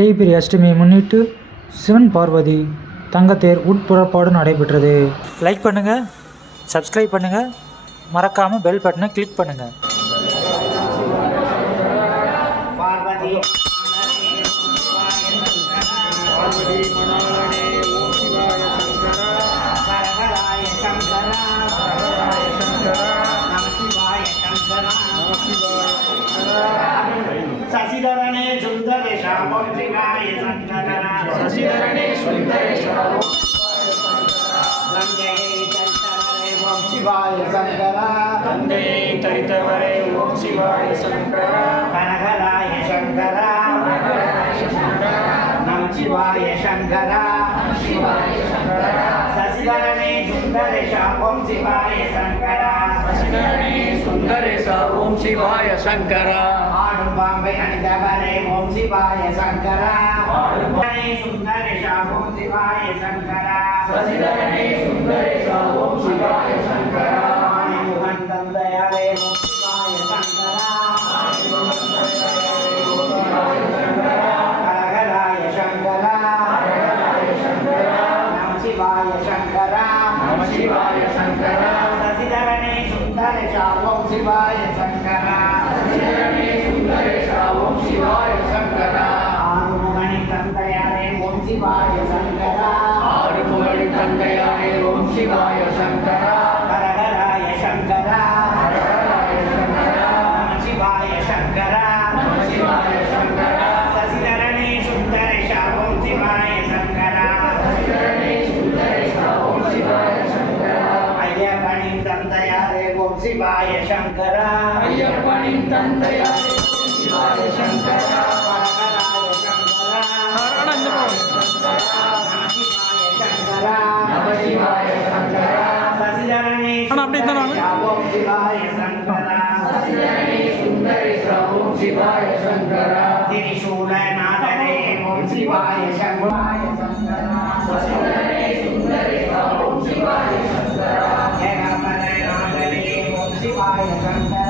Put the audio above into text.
தேய்பிரி அஷ்டமியை முன்னிட்டு சிவன் பார்வதி தங்கத்தேர் உட்புறப்பாடு நடைபெற்றது. லைக் பண்ணுங்கள் சப்ஸ்கிரைப் பண்ணுங்கள் மறக்காமல் பெல் பட்டனை கிளிக் பண்ணுங்கள் சசிதரனே शिवाय शङ्कर शशिधरणेश्वरिधरेश्वर गङ्गे तरितवरे ओम शिवाय शङ्कर गङ्गे तरितवरे ओम शिवाय शङ्कर நம சிவாய சங்கரா சசிதரனே சுந்தரேஷ ஓம் சிவாய சங்கரா சசிதரனே சுந்தரேஷ ஓம் சிவாய சங்கரா ஆடும் பாம்பை அணிந்தவரே ஓம் சிவாய சங்கரா ஆடுபனை சுந்தரேஷா ஓம் சிவாய சங்கரா சசிதரனே சுந்தரேஷ ஓம் சிவாய ಶಿವಾಯ ಶಂಕರ ಸಸಿಧರಣೆ ಸುಂದರ ಶಾವಂ ಶಿವಾಯ ಶಂಕರ ಸಸಿಧರಣೆ ಸುಂದರ ಶಾವಂ ಶಿವಾಯ ಶಂಕರ ಆರು ಮಗಣಿ ತಂದೆಯಾರೆ ಓಂ ಶಿವಾಯ ಶಂಕರ தந்தையாரே ஓம் சிவாய சங்கரா ஐயப்பனின் தந்தையாரே ஓம் சிவாய சங்கரா கரகராய சங்கரா நம சிவாய சங்கரா நம சிவாய சங்கரா சசிதரனே சுந்தரேஷா ஓம் சிவாய சங்கரா อธิบายอย่างนั้นแท้